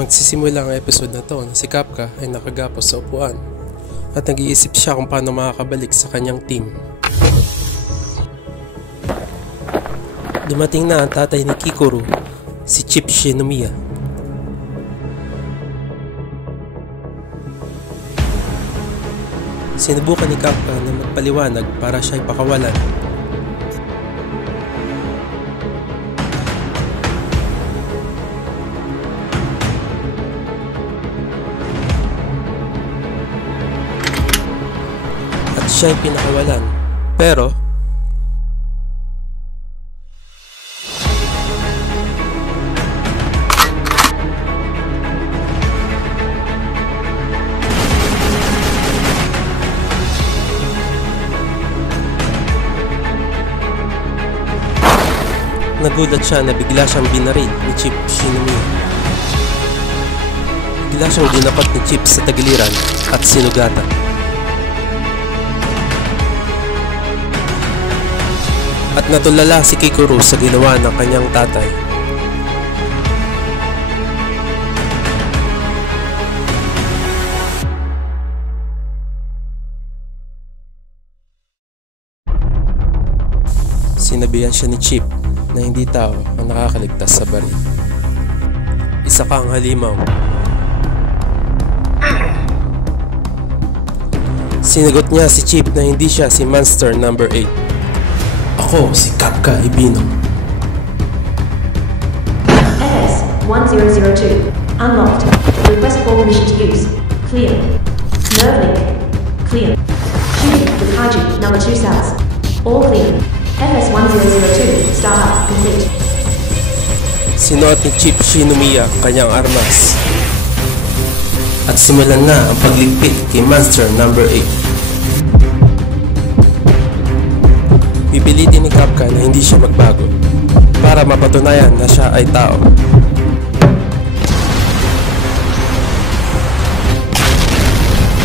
Magsisimula ang episode na to na si Kapka ay nakagapos sa upuan at nag-iisip siya kung paano makakabalik sa kanyang team. Dumating na ang tatay ni Kikoro, si Chief Shinomiya. Sinubukan ni Kapka na magpaliwanag para siya ay pakawalan. Siya ay pinakawalan, pero nagulat siya na bigla siyang binaril ni Chief Shinomiya. Bigla siyang dinapat ni Chief sa tagiliran at sinugatan. At natulala si Kikoro sa ginawa ng kanyang tatay. Sinabihan siya ni Chief na hindi tao ang nakakaligtas sa baril. Isa kang halimaw. Sinagot niya si Chief na hindi siya si Monster Number 8. Ako si Kapka Ibino. FS-1002 Unlocked. Request for permission to use. Clear. Nerve link. Clear. Shooting with Kaiju number 2 cells. All clear. FS-1002 Startup complete. Sinuot ni Chief Shinomiya kanyang armas. At simulan na ang pagligpit kay Monster Number 8. Pipilitin ni Kapka na hindi siya magbago para mapatunayan na siya ay tao.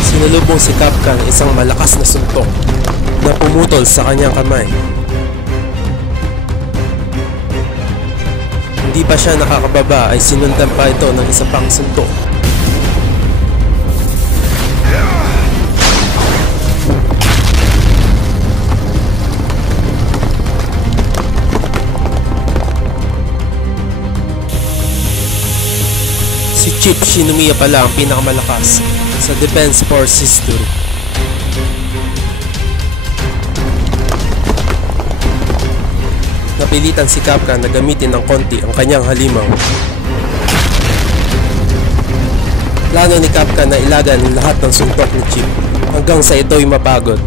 Sinalubong si Kapka ng isang malakas na suntok na pumutol sa kanyang kamay. Hindi pa siya nakakababa ay sinundan pa ito ng isa pang suntok. Si Chief Shinomiya pala ang pinakamalakas sa Defense Force history. Napilitan si Kapka na gamitin ng konti ang kanyang halimaw. Plano ni Kapka na ilagan lahat ng suntok ni Chief hanggang sa ito'y mapagod.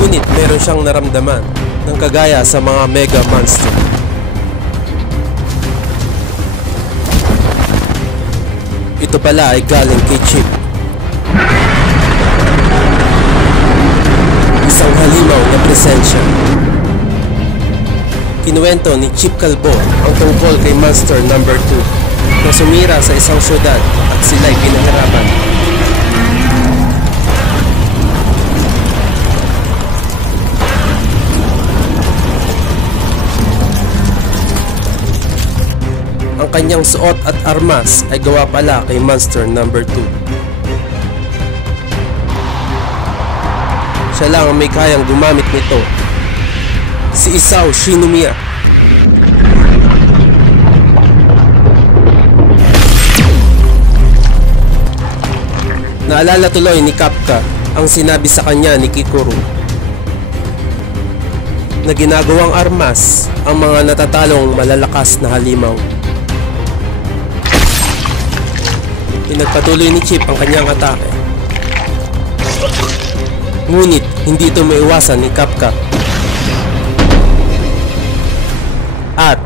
Ngunit meron siyang naramdaman ng kagaya sa mga mega monster. Ito pala ay galing kay Chief. Isang halimaw na presensya. Kinuwento ni Chief Kalbo ang tungkol kay Monster Number 2 na sumira sa isang syudad at sila'y pinahirapan. Ang kanyang suot at armas ay gawa pala kay Monster Number 2. Siya lang ang may kayang gumamit nito. Si Isao Shinomiya. Naalala tuloy ni Kapka ang sinabi sa kanya ni Kikoro na ginagawang armas ang mga natatalong malalakas na halimaw. Pinagpatuloy ni Chief ang kanyang atake. Ngunit hindi ito maiwasan ni Kapka. At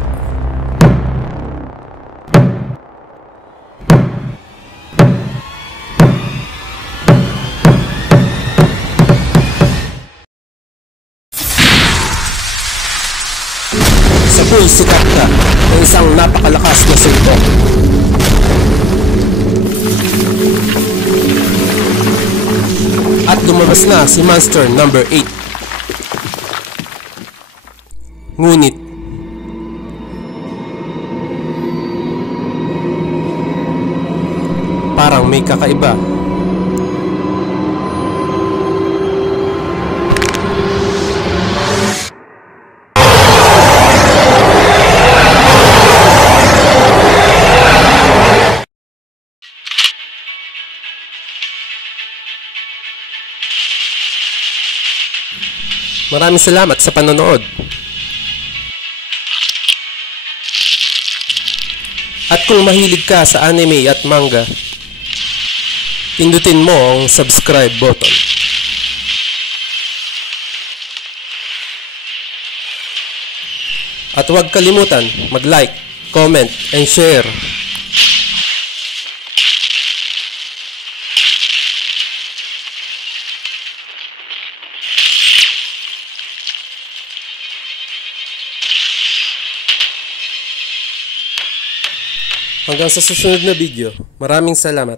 sa pool si Kapka ng isang napakalakas na suntok. At lumabas na si Monster number 8. Ngunit parang may kakaiba. Maraming salamat sa panonood. At kung mahilig ka sa anime at manga, pindutin mo ang subscribe button. At huwag kalimutan mag-like, comment, and share. Hanggang sa susunod na video, maraming salamat.